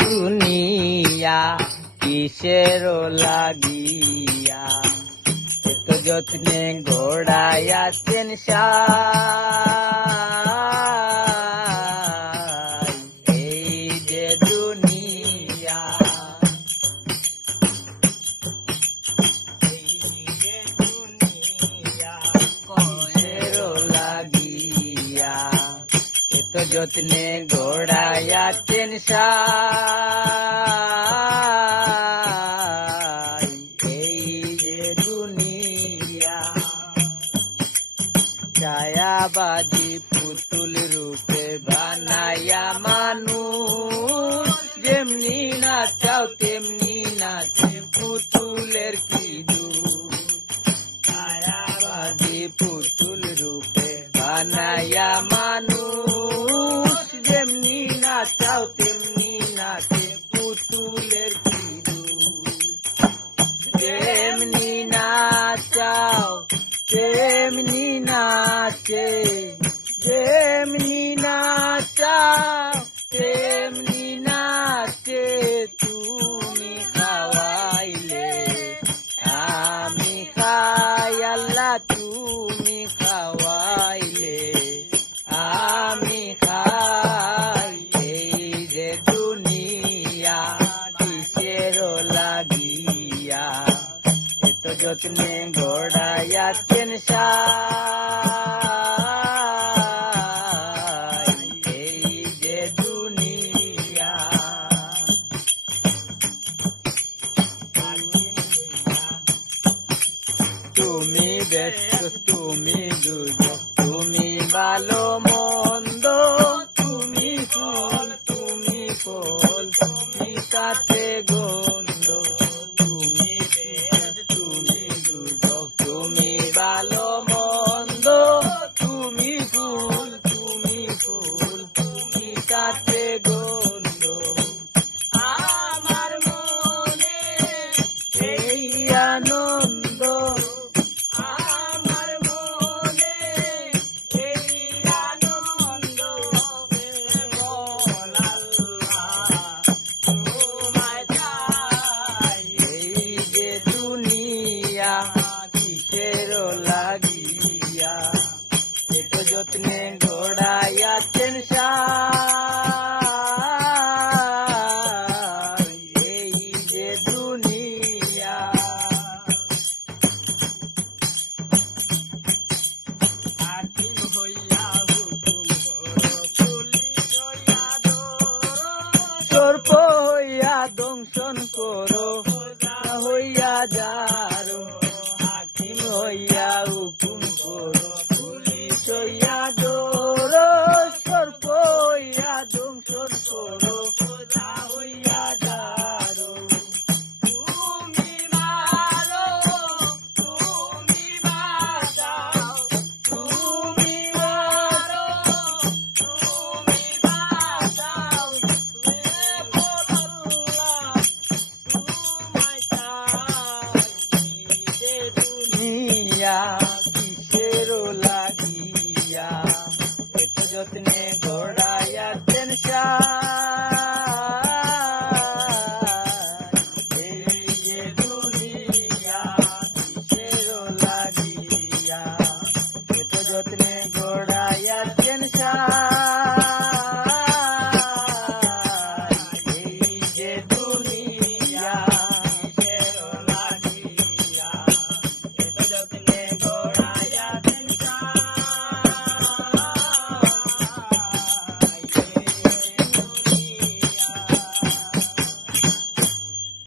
দুনিয়া কিসের লাগিয়া এত যত্নে গড়াইয়াছেন এই যে দুনিয়া কিসের লাগিয়া এত যত্নে গড়াইয়াছেন এই যে দুনিয়া ছায়াবাদী পুতুল রূপে বানাইয়া মানুষ যেমনি নাচাও তেমনি নাচে পুতুলের কি দোষ ছায়াবাদী পুতুল রূপে বানাইয়া মানুষ যেমনি নাচাও তেমনি নাচে পুতুলের কি দোষ যেমনি নাচাও তেমনি নাচে যেমনি নাচাও তেমনি নাচে তুমি খাওয়াইলে আমি খাই আল্লাহ তুমি খাওয়াইলে আমি খাই এই যে দুনিয়া কিসের লাগিয়া এত যত্নে গড়াইয়াছেন এই যে দুনিয়া তুমি ব্যস্ত তুমি দুর্যোগ তুমি ভালো মন্দ তুমি ফুল তুমি ফল তুমি কাছে গন্ধ তুমি তুমি দুর্যোগ তুমি ভালো মন্দ তুমি ফুল তুমি কাছে গন্ধ আমার মনে এই আনন্দ আমার মনে এই আনন্দ কেবল আল্লাহ তোমায় চাই এই যে দুনিয়া কিসের লাগিয়া এত যত্নে গড়াইয়াছেন এই যে দুনিয়া হাকিম হইয়া হুকুম করো পুলিশ হইয়া ধরো সর্প হইয়া দংশন করো হইয়া যারো হাকিম হইয়া হুকুম করো পুলিশ হইয়া ধরো সর্প হইয়া দংশন করো হইয়া যারো তুমি মারো তুমি বাঁচাও তুমি মারো তুমি বাঁচাও তোমায় চাই যে দুনিয়া কিসের লাগিয়া এত যত্নে